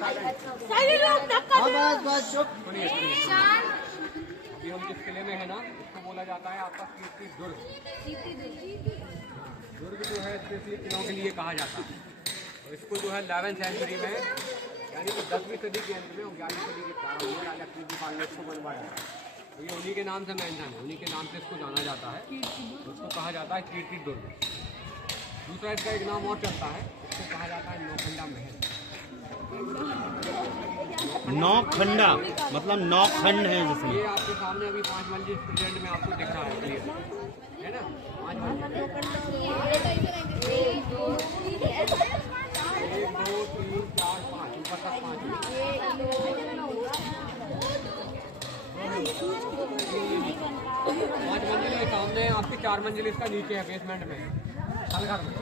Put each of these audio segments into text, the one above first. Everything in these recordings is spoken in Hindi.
अभी हम जिस किले में है ना, इसको बोला जाता है आपका कीर्ति दुर्ग। दुर्ग जो है स्पेशली किलों के लिए कहा जाता है। और इसको जो है 11वीं सेंचुरी में, यानी कि 10वीं सदी के अंत में 11वीं सदी के प्रारंभ में राजा कीर्तिपाल ने इसको बनवाया। तो ये उन्हीं के नाम से मेंशन है, उन्हीं के नाम से इसको जाना जाता है। उसको कहा जाता है कीर्ति दुर्ग। दूसरा इसका एक नाम और चलता है, इसको कहा जाता है नौखंडा महल। नौखंडा मतलब 9 खंड है जिसमें। ये आपके सामने अभी 5 मंजिल प्रेजेंट में आपको दिख रहा है, क्लियर है ना? 5 मंजिल, 1 2 3 4 5, ऊपर तक 5 मंजिल है। सामने आपके 4 मंजिल इसका नीचे है, बेसमेंट में हल्का में।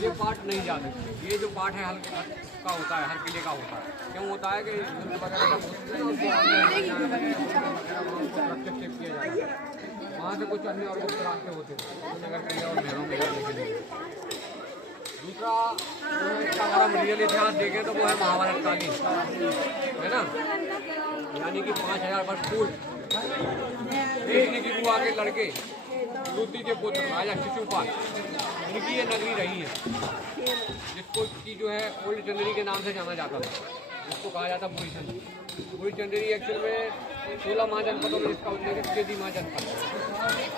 ये पार्ट नहीं जा सकते, ये जो पार्ट है हल्का का होता है, हर किले का होता है। क्यों होता है कि वहाँ से कुछ अन्य और गुप्त रास्ते होते थे नगर किले और महलों में जाने के लिए। दूसरा जो इसका अगर हम रियल इतिहास देखें तो वो है महाभारत कालीन, है ना? यानी कि 5000 वर्ष पूर्व देखने की बुआ के लड़के रुद्री के पुत्र राजा शिशुपाल, इनकी ये नगरी रही है, जिसको की जो है ओल्ड चंदेरी के नाम से जाना जाता था। इसको कहा जाता बुरी चंदेरी। बुरी चंदेरी एक्चुअल में 16 महाजनपदों में इसका उल्लेख है। सीधी महाजनपद,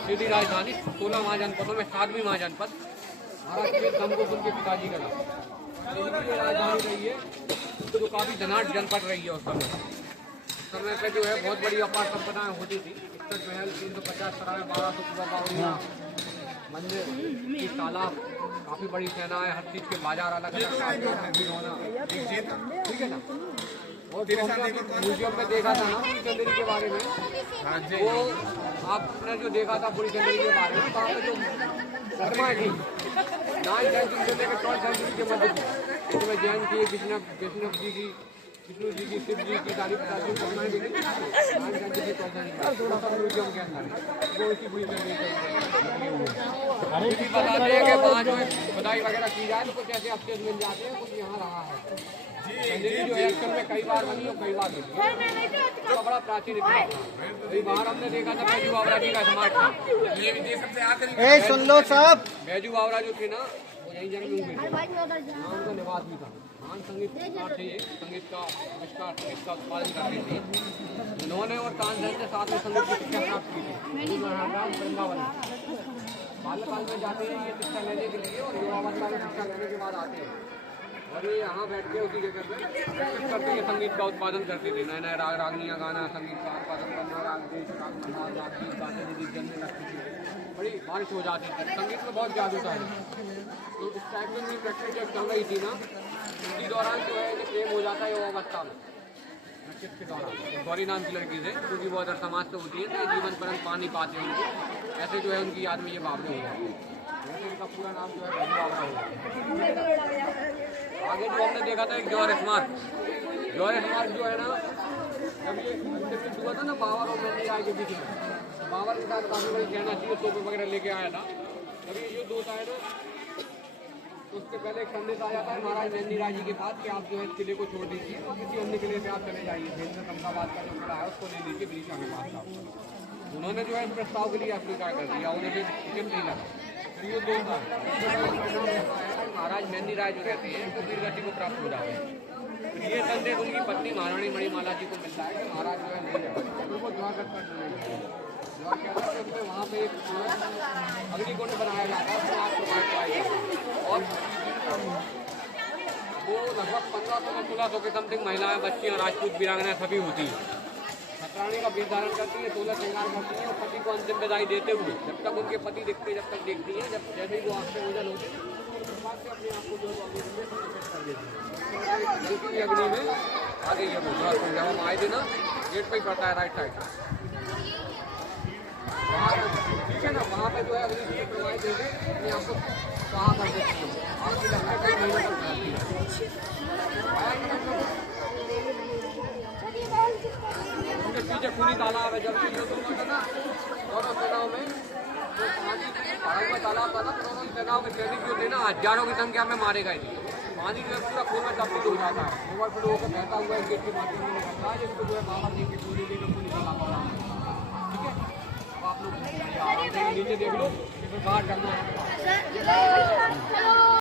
सीधी राजधानी 16 महाजनपदों में 7वीं महाजनपद महाराष्ट्र के धमकोपुर के पिताजी का नाम। इनकी राजधानी रही है, जो काफ़ी धनाढ़ जनपद रही है उस समय पे जो है बहुत बड़ी अपार संपदाएँ होती थी। 61 महल, 350 सराय, 1200 कुआं बावड़ियाँ, मंदिर की तालाब, काफ़ी बड़ी सेना है, हर चीज़ के बाजार अलग अलग होना, ठीक है ना? और जो हमने म्यूजियम में देखा था ना पूरी चंदेरी के बारे में, वो आपने जो देखा था पूरी चंदेरी के बारे में, वहाँ पर जो प्रतिमाएँ थी 9वीं सेंचुरी से लेकर 12वीं सेंचुरी के मध्य की, इसमें जैन की, विष्णु जी की, विष्णु जी की, शिव जी की, सारी प्रकार प्रतिमाएँ दिखी। 9वीं सेंचुरी से 12वीं सेंचुरी म्यूजियम के अंदर वो इसी पूरी चंदेरी बताते हैं कि वहाँ जो है खुदाई वगैरह की जाए तो कुछ ऐसे अपडेट मिल जाते हैं, कुछ यहाँ रहा है। चंदेरी जो है एक्चुअल में कई बार बनी और कई बार बनी, तो बड़ा प्राचीन इतिहास था। कई बार हमने देखा था बैजू बावरा जी का स्मार्ट था, सुन लो सब। बैजू बावरा जो थे ना वो यही जन्म हुए थे, उनका निवास भी था। महान संगीतकार थे, संगीत का आविष्कार, संगीत का उत्पादन करते थे। उन्होंने और तानसेन ने साथ में संगीत की शिक्षा प्राप्त की थी वृंदावन। बाल्यकाल में जाते हैं ये शिक्षा लेने के लिए और युवावस्था में शिक्षा लेने के बाद आते हैं और ये यहाँ बैठ के उसी जगह पे प्रैक्टिस करते हैं, संगीत का उत्पादन करते थे। नए नए राग रागनियाँ गाना, संगीत का उत्पादन करना, राग देश राग महाराज राग गीत गाते थे, जनने लगती थी, बड़ी बारिश हो जाती थी। संगीत में बहुत जादू था। तो इस टाइप में प्रैक्टिस जब चल रही थी ना, इसी दौरान जो है प्रेम हो जाता है युवावस्था में प्रैक्टिस के दौरान गौरी नाम की लड़की से, क्योंकि वो अदर समाज से होती है तो जीवन पर पानी पाते हैं उनको, ऐसे जो है उनकी याद में ये बावड़े हो जाते हैं। वैसे इनका पूरा नाम जो है बैजू बावरा हो जाता है। आगे जो हमने देखा था एक जौहर स्मारक, जौहर स्मारक जो है ना, जब ये अंतिम हुआ था ना बाबर और नंदी राय के बीच में, बाबर के साथ काफ़ी बड़ी कहना चाहिए, तोपें वगैरह लेके आया था। तभी ये युद्ध होता है ना, उसके पहले एक संदेश आ जाता है महाराज नंदी राय जी के पास कि आप जो है इस किले को छोड़ दीजिए और किसी अन्य किले से आप चले जाइए, भेजने तमकाबाद का जो किला है उसको ले लीजिए ब्रिटिश के पास था। उन्होंने जो है इस प्रस्ताव के लिए अस्वीकार कर दिया, उन्हें फिर टिकट नहीं लगा। फिर ये दो महाराज नंदी राय जो रहते हैं वो वीरगति को प्राप्त हो जाते हैं। फिर ये संदेश उनकी पत्नी महारानी मणिमाला जी को मिलता है कि महाराज जो है नहीं रहते, उनको ज्वागत कर वहाँ पे एक अग्निकुंड बनाया जाता है, उसमें आपको मार पाई जाती है। और वो लगभग 1500 से 1600 के समथिंग महिलाएं, बच्चियाँ, राजपूत वीरांगनाएं सभी होती हैं। खतराने का वेश धारण करती है, 16 श्रृंगार करती है और पति को अंतिम विदाई देते हुए जब तक उनके पति दिखते, जब तक देखती हैं, जब जैसे ही वो आँख से ओझल होते हैं उसके बाद से अपने आप को जो अग्नि में कर देती है। अग्नि में आ गई है वो, जब हम आए थे ना गेट पर ही पड़ता है राइट साइड, ठीक है ना? वहाँ पे जो है अग्नि की प्रवाहित देंगे अपने आप को कहाँ कर देती है, आपकी लगता है कई महीनों तक जाती है। उनके पीछे खूनी तालाब है, जब युद्ध हुआ था ना दोनों सेनाओं में, तो पानी तालाब था ना, तो दोनों सेनाओं के सैनिक जो थे ना हजारों की संख्या में मारे गए थे। पानी जो है पूरा खून में तब्दील हो जाता है, ओवरफ्लो होकर बहता हुआ एक गेट के माध्यम से निकलता है, जिसको जो है बाबा जी की पूरी लेकर को निकलना पड़ता है। ठीक है, अब आप लोग नीचे देख लो, फिर बाहर करना है।